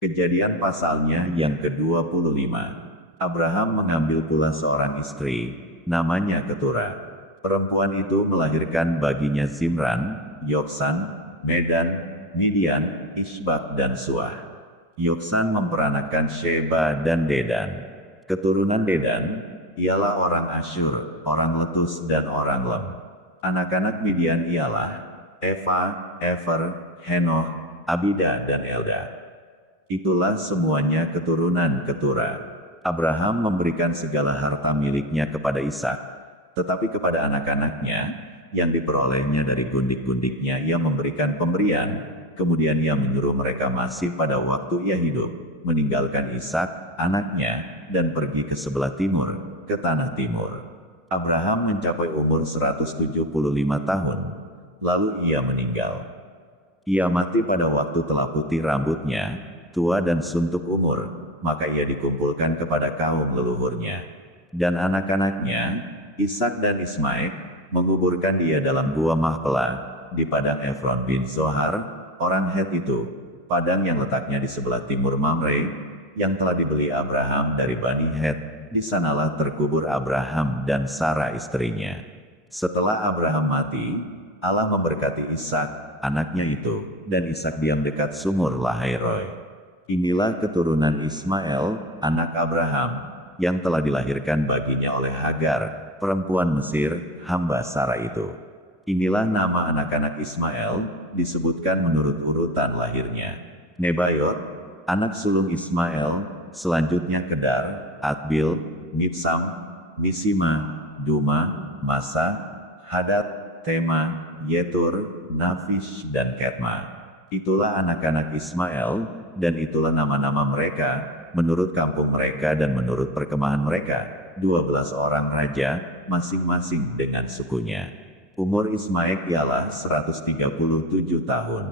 Kejadian pasalnya yang ke-25. Abraham mengambil pula seorang istri, namanya Ketura. Perempuan itu melahirkan baginya Zimran, Yoksan, Medan, Midian, Isbak dan Suah. Yoksan memperanakan Sheba dan Dedan. Keturunan Dedan ialah orang Asyur, orang Letus dan orang Lem. Anak-anak Midian ialah Eva, Efer, Henoh, Abida dan Elda. Itulah semuanya keturunan Ketura. Abraham memberikan segala harta miliknya kepada Ishak, tetapi kepada anak-anaknya, yang diperolehnya dari gundik-gundiknya ia memberikan pemberian, kemudian ia menyuruh mereka masih pada waktu ia hidup, meninggalkan Ishak, anaknya, dan pergi ke sebelah timur, ke tanah timur. Abraham mencapai umur 175 tahun, lalu ia meninggal. Ia mati pada waktu telah putih rambutnya, tua dan suntuk umur, maka ia dikumpulkan kepada kaum leluhurnya. Dan anak-anaknya, Ishak dan Ismail, menguburkan dia dalam gua Mahpela, di padang Efron bin Zohar, orang Het itu, padang yang letaknya di sebelah timur Mamre, yang telah dibeli Abraham dari Bani Het. Di sanalah terkubur Abraham dan Sarah istrinya. Setelah Abraham mati, Allah memberkati Ishak, anaknya itu, dan Ishak diam dekat sumur Lahairoi. Inilah keturunan Ismail, anak Abraham, yang telah dilahirkan baginya oleh Hagar, perempuan Mesir, hamba Sarah itu. Inilah nama anak-anak Ismail, disebutkan menurut urutan lahirnya. Nebayot, anak sulung Ismail, selanjutnya Kedar, Adbil, Mibsam, Misima, Duma, Masa, Hadad, Tema, Yetur, Nafish dan Ketma. Itulah anak-anak Ismail, dan itulah nama-nama mereka, menurut kampung mereka dan menurut perkemahan mereka, 12 orang raja, masing-masing dengan sukunya. Umur Ismail ialah 137 tahun.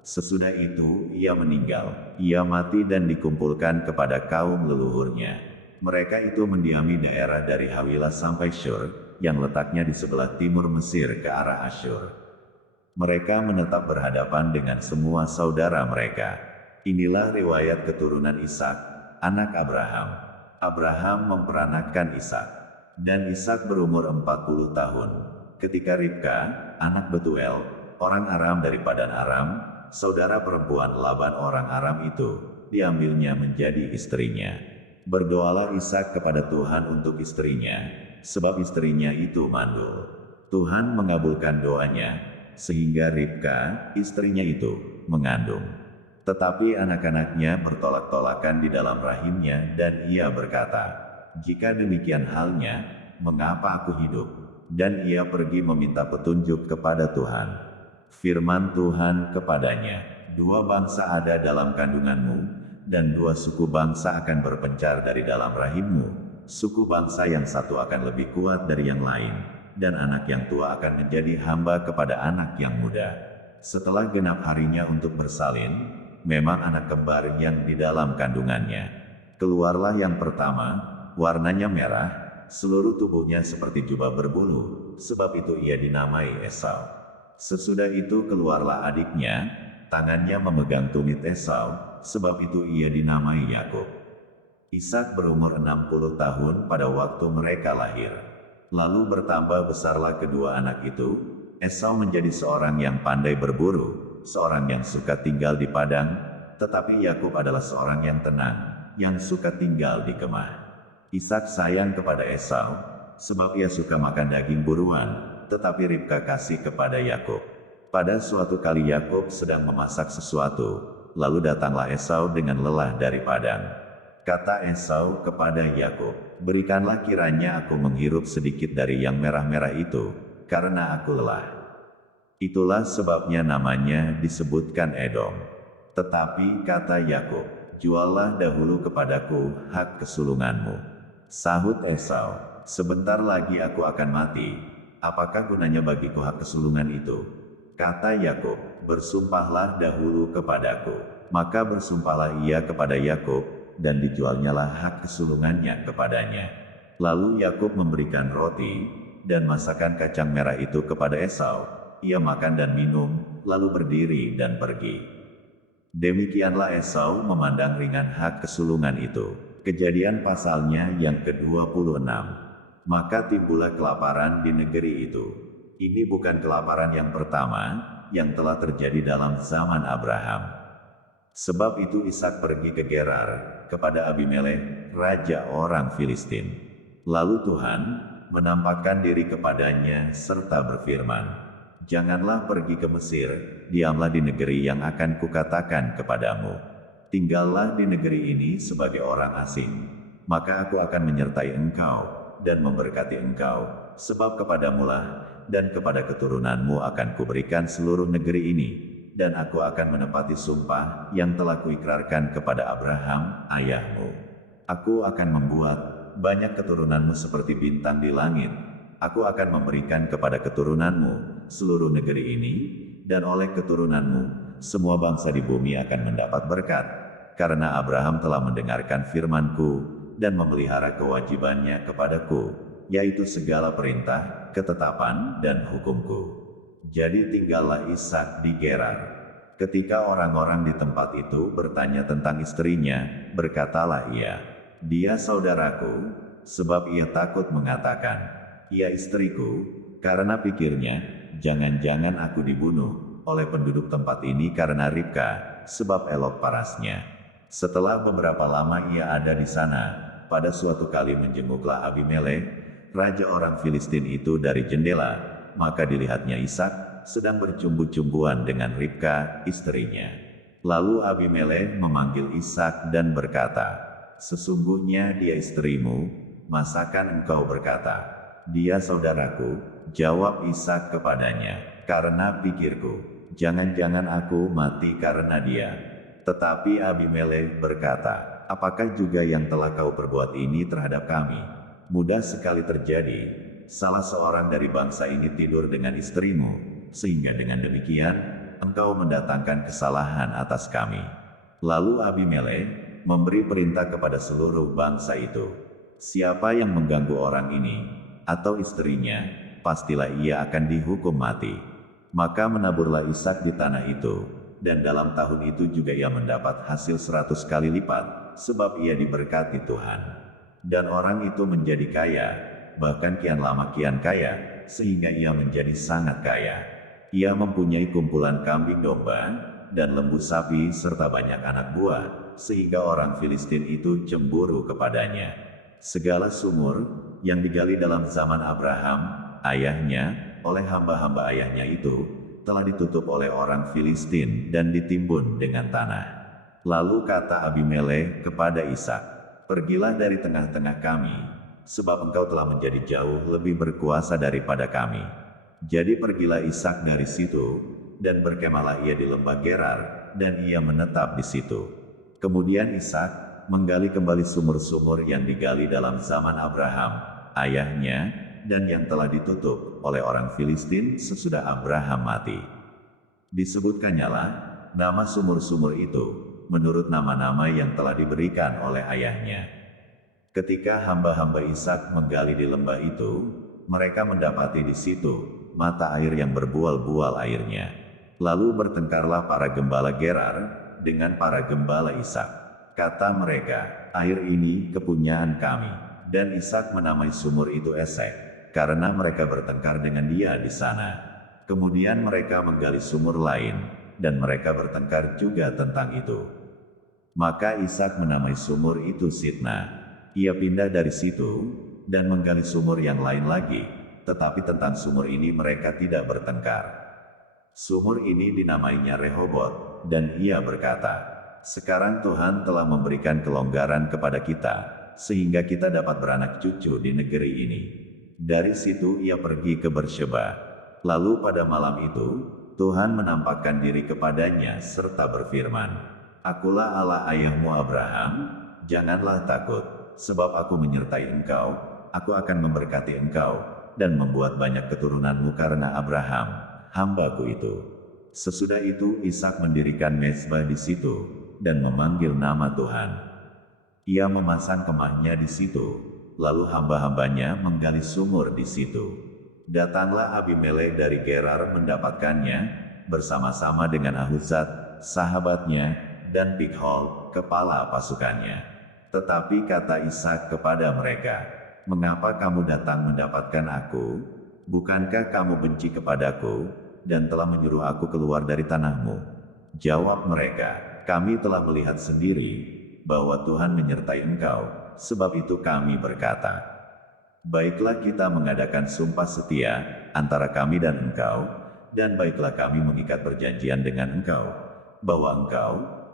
Sesudah itu, ia meninggal. Ia mati dan dikumpulkan kepada kaum leluhurnya. Mereka itu mendiami daerah dari Hawilah sampai Shur, yang letaknya di sebelah timur Mesir ke arah Asyur. Mereka menetap berhadapan dengan semua saudara mereka. Inilah riwayat keturunan Ishak, anak Abraham. Abraham memperanakan Ishak, dan Ishak berumur 40 tahun. Ketika Ribka, anak Betuel, orang Aram dari Padan Aram, saudara perempuan Laban orang Aram itu, diambilnya menjadi istrinya. Berdoalah Ishak kepada Tuhan untuk istrinya, sebab istrinya itu mandul. Tuhan mengabulkan doanya, sehingga Ribka, istrinya itu, mengandung. Tetapi anak-anaknya bertolak-tolakan di dalam rahimnya dan ia berkata, "Jika demikian halnya, mengapa aku hidup?" Dan ia pergi meminta petunjuk kepada Tuhan. Firman Tuhan kepadanya, "Dua bangsa ada dalam kandunganmu, dan dua suku bangsa akan berpencar dari dalam rahimmu. Suku bangsa yang satu akan lebih kuat dari yang lain, dan anak yang tua akan menjadi hamba kepada anak yang muda." Setelah genap harinya untuk bersalin, memang anak kembar yang di dalam kandungannya. Keluarlah yang pertama, warnanya merah, seluruh tubuhnya seperti jubah berbulu, sebab itu ia dinamai Esau. Sesudah itu keluarlah adiknya, tangannya memegang tumit Esau, sebab itu ia dinamai Yakub. Ishak berumur 60 tahun pada waktu mereka lahir. Lalu bertambah besarlah kedua anak itu. Esau menjadi seorang yang pandai berburu, seorang yang suka tinggal di padang, tetapi Yakub adalah seorang yang tenang, yang suka tinggal di kemah. Ishak sayang kepada Esau, sebab ia suka makan daging buruan, tetapi Ribka kasih kepada Yakub. Pada suatu kali Yakub sedang memasak sesuatu, lalu datanglah Esau dengan lelah dari padang. Kata Esau kepada Yakub, "Berikanlah kiranya aku menghirup sedikit dari yang merah-merah itu, karena aku lelah." Itulah sebabnya namanya disebutkan Edom. Tetapi kata Yakub, "Juallah dahulu kepadaku hak kesulunganmu." Sahut Esau, "Sebentar lagi aku akan mati. Apakah gunanya bagiku hak kesulungan itu?" Kata Yakub, "Bersumpahlah dahulu kepadaku." Maka bersumpahlah ia kepada Yakub, dan dijualnyalah hak kesulungannya kepadanya. Lalu Yakub memberikan roti dan masakan kacang merah itu kepada Esau. Ia makan dan minum, lalu berdiri dan pergi. Demikianlah Esau memandang ringan hak kesulungan itu. Kejadian pasalnya yang ke-26. Maka timbullah kelaparan di negeri itu. Ini bukan kelaparan yang pertama, yang telah terjadi dalam zaman Abraham. Sebab itu Ishak pergi ke Gerar, kepada Abimelek, raja orang Filistin. Lalu Tuhan menampakkan diri kepadanya serta berfirman, "Janganlah pergi ke Mesir, diamlah di negeri yang akan kukatakan kepadamu. Tinggallah di negeri ini sebagai orang asing. Maka aku akan menyertai engkau, dan memberkati engkau, sebab kepadamulah, dan kepada keturunanmu akan kuberikan seluruh negeri ini. Dan aku akan menepati sumpah yang telah kuikrarkan kepada Abraham, ayahmu. Aku akan membuat banyak keturunanmu seperti bintang di langit. Aku akan memberikan kepada keturunanmu seluruh negeri ini, dan oleh keturunanmu, semua bangsa di bumi akan mendapat berkat. Karena Abraham telah mendengarkan firman-Ku, dan memelihara kewajibannya kepadaku, yaitu segala perintah, ketetapan, dan hukum-Ku." Jadi tinggallah Ishak di Gerar. Ketika orang-orang di tempat itu bertanya tentang istrinya, berkatalah ia, "Dia saudaraku," sebab ia takut mengatakan, "Ia istriku," karena pikirnya, "Jangan-jangan aku dibunuh oleh penduduk tempat ini karena Ribka, sebab elok parasnya." Setelah beberapa lama ia ada di sana, pada suatu kali menjenguklah Abimelek, raja orang Filistin itu dari jendela, maka dilihatnya Ishak sedang bercumbu-cumbuan dengan Ribka, istrinya. Lalu Abimelek memanggil Ishak dan berkata, "Sesungguhnya dia istrimu, masakan engkau berkata, 'Dia saudaraku'?" Jawab Ishak kepadanya, "Karena pikirku, jangan-jangan aku mati karena dia." Tetapi Abimelek berkata, "Apakah juga yang telah kau perbuat ini terhadap kami? Mudah sekali terjadi salah seorang dari bangsa ini tidur dengan istrimu, sehingga dengan demikian, engkau mendatangkan kesalahan atas kami." Lalu Abimelek memberi perintah kepada seluruh bangsa itu, "Siapa yang mengganggu orang ini, atau istrinya, pastilah ia akan dihukum mati." Maka menaburlah Ishak di tanah itu, dan dalam tahun itu juga ia mendapat hasil 100 kali lipat, sebab ia diberkati Tuhan. Dan orang itu menjadi kaya, bahkan kian lama kian kaya, sehingga ia menjadi sangat kaya. Ia mempunyai kumpulan kambing domba, dan lembu sapi serta banyak anak buah, sehingga orang Filistin itu cemburu kepadanya. Segala sumur yang digali dalam zaman Abraham, ayahnya, oleh hamba-hamba ayahnya itu, telah ditutup oleh orang Filistin dan ditimbun dengan tanah. Lalu kata Abimelek kepada Ishak, "Pergilah dari tengah-tengah kami, sebab engkau telah menjadi jauh lebih berkuasa daripada kami." Jadi pergilah Ishak dari situ, dan berkemahlah ia di lembah Gerar, dan ia menetap di situ. Kemudian Ishak menggali kembali sumur-sumur yang digali dalam zaman Abraham, ayahnya, dan yang telah ditutup oleh orang Filistin sesudah Abraham mati. Disebutkannya nama sumur-sumur itu, menurut nama-nama yang telah diberikan oleh ayahnya. Ketika hamba-hamba Ishak menggali di lembah itu, mereka mendapati di situ mata air yang berbual-bual airnya. Lalu bertengkarlah para gembala Gerar dengan para gembala Ishak. Kata mereka, "Air ini kepunyaan kami." Dan Ishak menamai sumur itu Esek, karena mereka bertengkar dengan dia di sana. Kemudian mereka menggali sumur lain, dan mereka bertengkar juga tentang itu. Maka Ishak menamai sumur itu Sitna. Ia pindah dari situ, dan menggali sumur yang lain lagi, tetapi tentang sumur ini mereka tidak bertengkar. Sumur ini dinamainya Rehobot, dan ia berkata, "Sekarang Tuhan telah memberikan kelonggaran kepada kita, sehingga kita dapat beranak cucu di negeri ini." Dari situ ia pergi ke Bersheba. Lalu pada malam itu, Tuhan menampakkan diri kepadanya serta berfirman, "Akulah Allah ayahmu Abraham, janganlah takut, sebab aku menyertai engkau, aku akan memberkati engkau, dan membuat banyak keturunanmu karena Abraham, hambaku itu." Sesudah itu Ishak mendirikan mezbah di situ, dan memanggil nama Tuhan. Ia memasang kemahnya di situ, lalu hamba-hambanya menggali sumur di situ. Datanglah Abimelek dari Gerar mendapatkannya, bersama-sama dengan Ahuzat, sahabatnya, dan Pikhol, kepala pasukannya. Tetapi kata Ishak kepada mereka, "Mengapa kamu datang mendapatkan aku? Bukankah kamu benci kepadaku, dan telah menyuruh aku keluar dari tanahmu?" Jawab mereka, "Kami telah melihat sendiri, bahwa Tuhan menyertai engkau, sebab itu kami berkata, baiklah kita mengadakan sumpah setia, antara kami dan engkau, dan baiklah kami mengikat perjanjian dengan engkau, bahwa engkau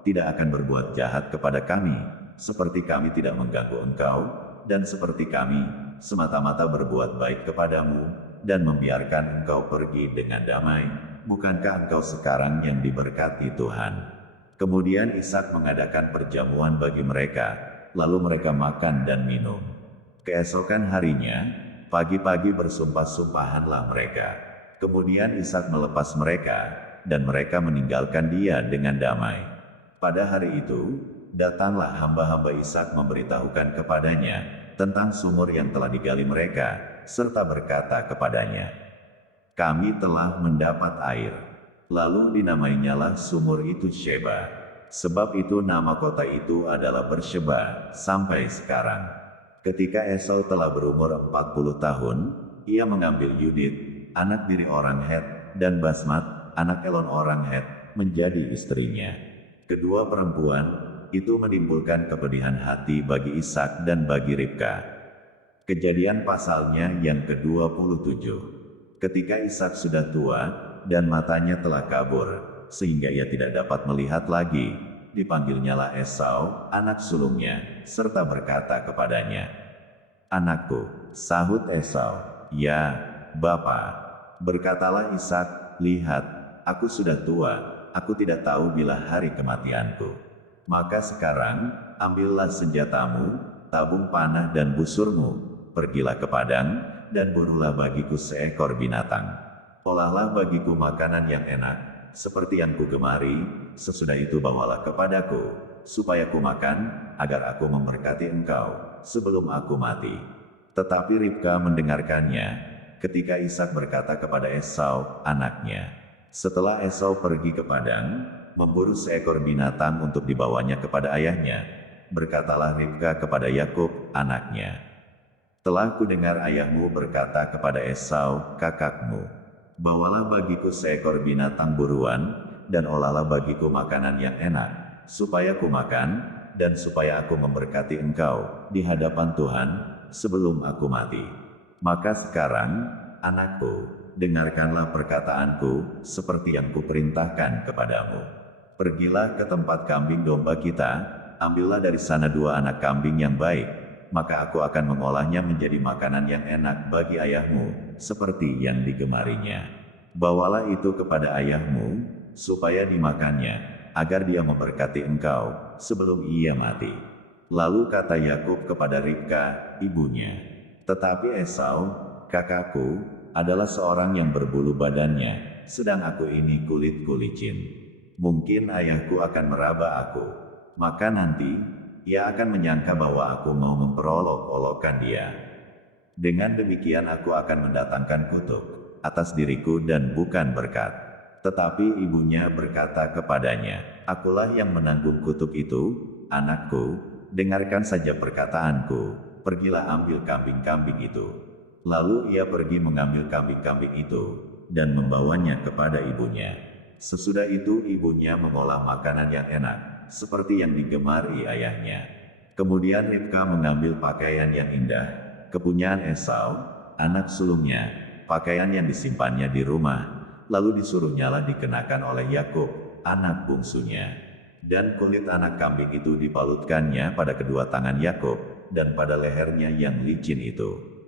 tidak akan berbuat jahat kepada kami, seperti kami tidak mengganggu engkau, dan seperti kami semata-mata berbuat baik kepadamu, dan membiarkan engkau pergi dengan damai. Bukankah engkau sekarang yang diberkati Tuhan?" Kemudian Ishak mengadakan perjamuan bagi mereka, lalu mereka makan dan minum. Keesokan harinya, pagi-pagi bersumpah-sumpahanlah mereka. Kemudian Ishak melepas mereka, dan mereka meninggalkan dia dengan damai. Pada hari itu, datanglah hamba-hamba Ishak memberitahukan kepadanya tentang sumur yang telah digali mereka, serta berkata kepadanya, "Kami telah mendapat air." Lalu dinamainyalah sumur itu Sheba. Sebab itu nama kota itu adalah Bersheba sampai sekarang. Ketika Esau telah berumur 40 tahun, ia mengambil Yudit, anak tiri orang Het, dan Basmat, anak Elon orang Het, menjadi istrinya. Kedua perempuan itu menimbulkan kepedihan hati bagi Ishak dan bagi Ribka. Kejadian pasalnya yang ke-27. Ketika Ishak sudah tua, dan matanya telah kabur, sehingga ia tidak dapat melihat lagi, dipanggilnyalah Esau, anak sulungnya, serta berkata kepadanya, "Anakku." Sahut Esau, "Ya, Bapa." Berkatalah Ishak, "Lihat, aku sudah tua, aku tidak tahu bila hari kematianku. Maka sekarang, ambillah senjatamu, tabung panah dan busurmu, pergilah ke padang, dan burulah bagiku seekor binatang. Olahlah bagiku makanan yang enak, seperti yang kugemari, sesudah itu bawalah kepadaku, supaya ku makan, agar aku memberkati engkau, sebelum aku mati." Tetapi Ribka mendengarkannya, ketika Ishak berkata kepada Esau, anaknya. Setelah Esau pergi ke padang, memburu seekor binatang untuk dibawanya kepada ayahnya, berkatalah Ribka kepada Yakub, anaknya, "Telah kudengar ayahmu berkata kepada Esau, kakakmu, bawalah bagiku seekor binatang buruan, dan olahlah bagiku makanan yang enak, supaya ku makan, dan supaya aku memberkati engkau di hadapan Tuhan, sebelum aku mati. Maka sekarang, anakku, dengarkanlah perkataanku, seperti yang kuperintahkan kepadamu. Pergilah ke tempat kambing domba kita, ambillah dari sana 2 anak kambing yang baik, maka aku akan mengolahnya menjadi makanan yang enak bagi ayahmu, seperti yang digemarinya. Bawalah itu kepada ayahmu, supaya dimakannya, agar dia memberkati engkau, sebelum ia mati." Lalu kata Yakub kepada Ribka, ibunya, "Tetapi Esau, kakakku, adalah seorang yang berbulu badannya, sedang aku ini kulit-kulicin. Mungkin ayahku akan meraba aku, maka nanti ia akan menyangka bahwa aku mau memperolok-olokkan dia. Dengan demikian aku akan mendatangkan kutuk atas diriku dan bukan berkat." Tetapi ibunya berkata kepadanya, "Akulah yang menanggung kutuk itu, anakku, dengarkan saja perkataanku, pergilah ambil kambing-kambing itu." Lalu ia pergi mengambil kambing-kambing itu, dan membawanya kepada ibunya. Sesudah itu ibunya mengolah makanan yang enak, seperti yang digemari ayahnya. Kemudian Ribka mengambil pakaian yang indah, kepunyaan Esau, anak sulungnya, pakaian yang disimpannya di rumah, lalu disuruhnyalah dikenakan oleh Yakub, anak bungsunya. Dan kulit anak kambing itu dipalutkannya pada kedua tangan Yakub, dan pada lehernya yang licin itu.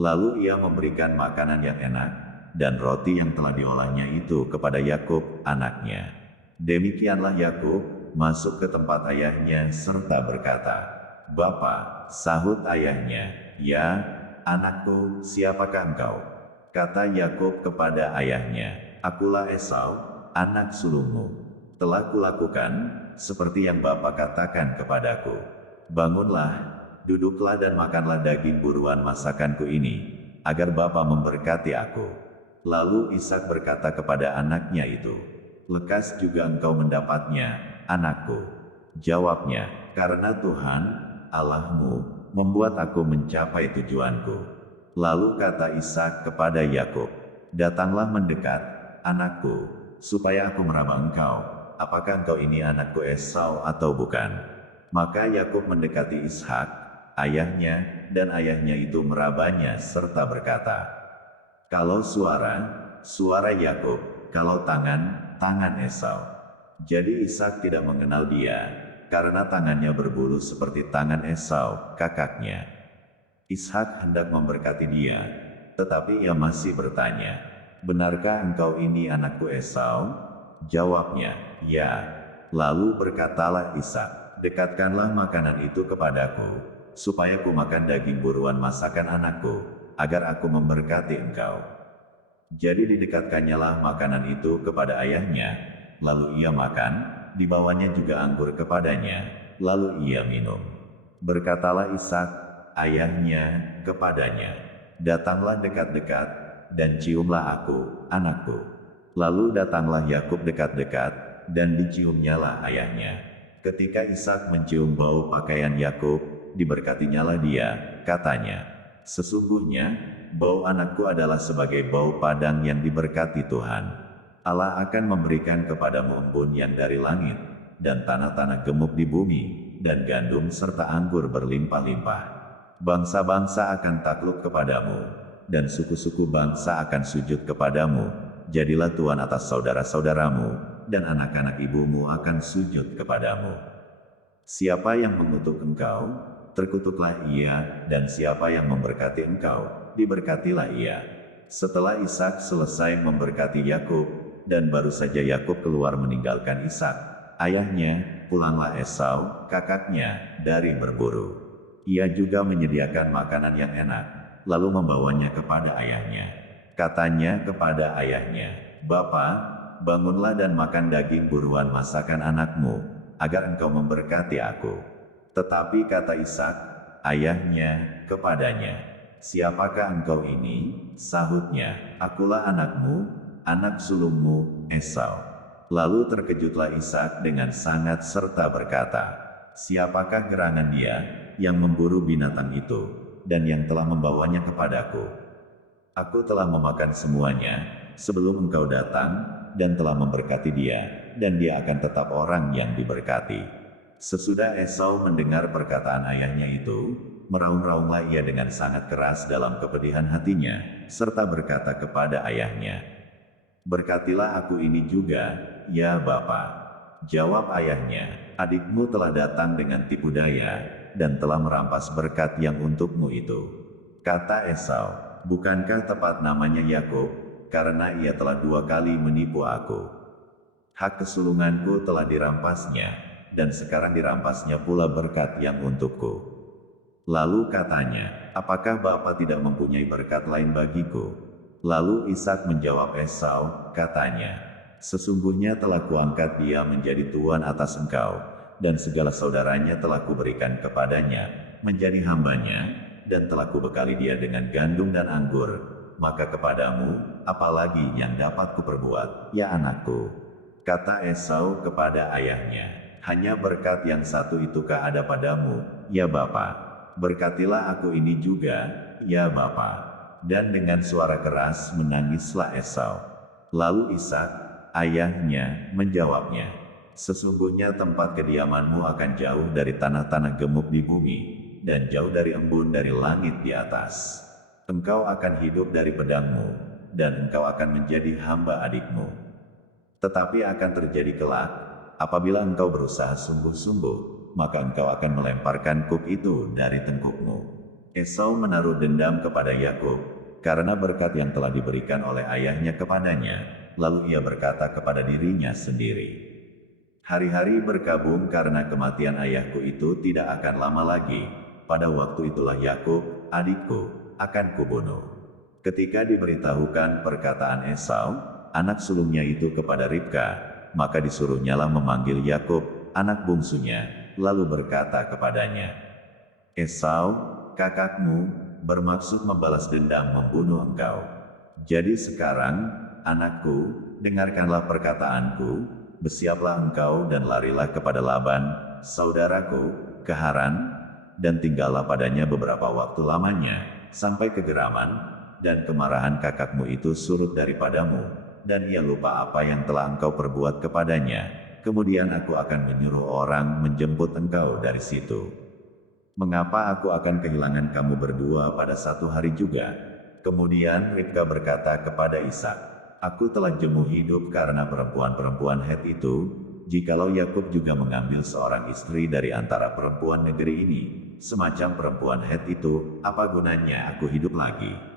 Lalu ia memberikan makanan yang enak, dan roti yang telah diolahnya itu kepada Yakub, anaknya. Demikianlah Yakub masuk ke tempat ayahnya serta berkata, "Bapa," sahut ayahnya, "Ya, anakku, siapakah engkau?" Kata Yakub kepada ayahnya, "Akulah Esau, anak sulungmu. Telah kulakukan seperti yang Bapa katakan kepadaku. Bangunlah, duduklah dan makanlah daging buruan masakanku ini, agar Bapa memberkati aku." Lalu Ishak berkata kepada anaknya itu, Lekas juga engkau mendapatnya, anakku. Jawabnya, karena Tuhan, Allahmu, membuat aku mencapai tujuanku. Lalu kata Ishak kepada Yakub, datanglah mendekat, anakku, supaya aku meraba engkau. Apakah engkau ini anakku Esau atau bukan? Maka Yakub mendekati Ishak, ayahnya, dan ayahnya itu merabanya serta berkata, kalau suara Yakub, kalau tangan, tangan Esau. Jadi Ishak tidak mengenal dia, karena tangannya berbulu seperti tangan Esau, kakaknya. Ishak hendak memberkati dia, tetapi ia masih bertanya, benarkah engkau ini anakku Esau? Jawabnya, ya. Lalu berkatalah Ishak, dekatkanlah makanan itu kepadaku, supaya ku makan daging buruan masakan anakku, agar aku memberkati engkau. Jadi didekatkannyalah makanan itu kepada ayahnya, lalu ia makan, dibawanya juga anggur kepadanya, lalu ia minum. Berkatalah Ishak, ayahnya, kepadanya, datanglah dekat-dekat, dan ciumlah aku, anakku. Lalu datanglah Yakub dekat-dekat, dan diciumnyalah ayahnya. Ketika Ishak mencium bau pakaian Yakub, diberkatinyalah dia, katanya, sesungguhnya, bau anakku adalah sebagai bau padang yang diberkati Tuhan. Allah akan memberikan kepadamu embun yang dari langit, dan tanah-tanah gemuk di bumi, dan gandum serta anggur berlimpah-limpah. Bangsa-bangsa akan takluk kepadamu, dan suku-suku bangsa akan sujud kepadamu. Jadilah tuan atas saudara-saudaramu, dan anak-anak ibumu akan sujud kepadamu. Siapa yang mengutuk engkau, terkutuklah ia, dan siapa yang memberkati engkau, diberkatilah ia. Setelah Ishak selesai memberkati Yakub, dan baru saja Yakub keluar meninggalkan Ishak, ayahnya, pulanglah Esau, kakaknya, dari berburu. Ia juga menyediakan makanan yang enak, lalu membawanya kepada ayahnya. Katanya kepada ayahnya, Bapa, bangunlah dan makan daging buruan masakan anakmu, agar engkau memberkati aku. Tetapi kata Ishak, ayahnya, kepadanya, siapakah engkau ini? Sahutnya, akulah anakmu, anak sulungmu, Esau. Lalu terkejutlah Ishak dengan sangat serta berkata, siapakah gerangan dia, yang memburu binatang itu, dan yang telah membawanya kepadaku? Aku telah memakan semuanya, sebelum engkau datang, dan telah memberkati dia, dan dia akan tetap orang yang diberkati. Sesudah Esau mendengar perkataan ayahnya itu, meraung-raunglah ia dengan sangat keras dalam kepedihan hatinya, serta berkata kepada ayahnya, berkatilah aku ini juga, ya Bapa. Jawab ayahnya, adikmu telah datang dengan tipu daya, dan telah merampas berkat yang untukmu itu. Kata Esau, bukankah tepat namanya Yakub, karena ia telah 2 kali menipu aku. Hak kesulunganku telah dirampasnya, dan sekarang dirampasnya pula berkat yang untukku. Lalu katanya, apakah Bapa tidak mempunyai berkat lain bagiku? Lalu Ishak menjawab Esau, katanya, sesungguhnya telah kuangkat dia menjadi tuan atas engkau, dan segala saudaranya telah kuberikan kepadanya, menjadi hambanya, dan telah kubekali dia dengan gandum dan anggur, maka kepadamu, apalagi yang dapat kuperbuat, ya anakku? Kata Esau kepada ayahnya, hanya berkat yang satu itukah ada padamu, ya Bapa? Berkatilah aku ini juga, ya Bapa. Dan dengan suara keras menangislah Esau. Lalu Ishak, ayahnya, menjawabnya, sesungguhnya tempat kediamanmu akan jauh dari tanah-tanah gemuk di bumi, dan jauh dari embun dari langit di atas. Engkau akan hidup dari pedangmu, dan engkau akan menjadi hamba adikmu. Tetapi akan terjadi kelak, apabila engkau berusaha sungguh-sungguh, maka engkau akan melemparkan kuk itu dari tengkukmu. Esau menaruh dendam kepada Yakub, karena berkat yang telah diberikan oleh ayahnya kepadanya, lalu ia berkata kepada dirinya sendiri, hari-hari berkabung karena kematian ayahku itu tidak akan lama lagi, pada waktu itulah Yakub, adikku, akan kubunuh. Ketika diberitahukan perkataan Esau, anak sulungnya itu kepada Ribka, maka disuruhnyalah memanggil Yakub, anak bungsunya, lalu berkata kepadanya, Esau, kakakmu, bermaksud membalas dendam membunuh engkau. Jadi sekarang, anakku, dengarkanlah perkataanku, bersiaplah engkau dan larilah kepada Laban, saudaraku, ke Haran, dan tinggallah padanya beberapa waktu lamanya, sampai kegeraman dan kemarahan kakakmu itu surut daripadamu, dan ia lupa apa yang telah engkau perbuat kepadanya. Kemudian aku akan menyuruh orang menjemput engkau dari situ. Mengapa aku akan kehilangan kamu berdua pada satu hari juga? Kemudian Ribka berkata kepada Ishak, aku telah jemu hidup karena perempuan-perempuan Het itu. Jikalau Yakub juga mengambil seorang istri dari antara perempuan negeri ini, semacam perempuan Het itu, apa gunanya aku hidup lagi?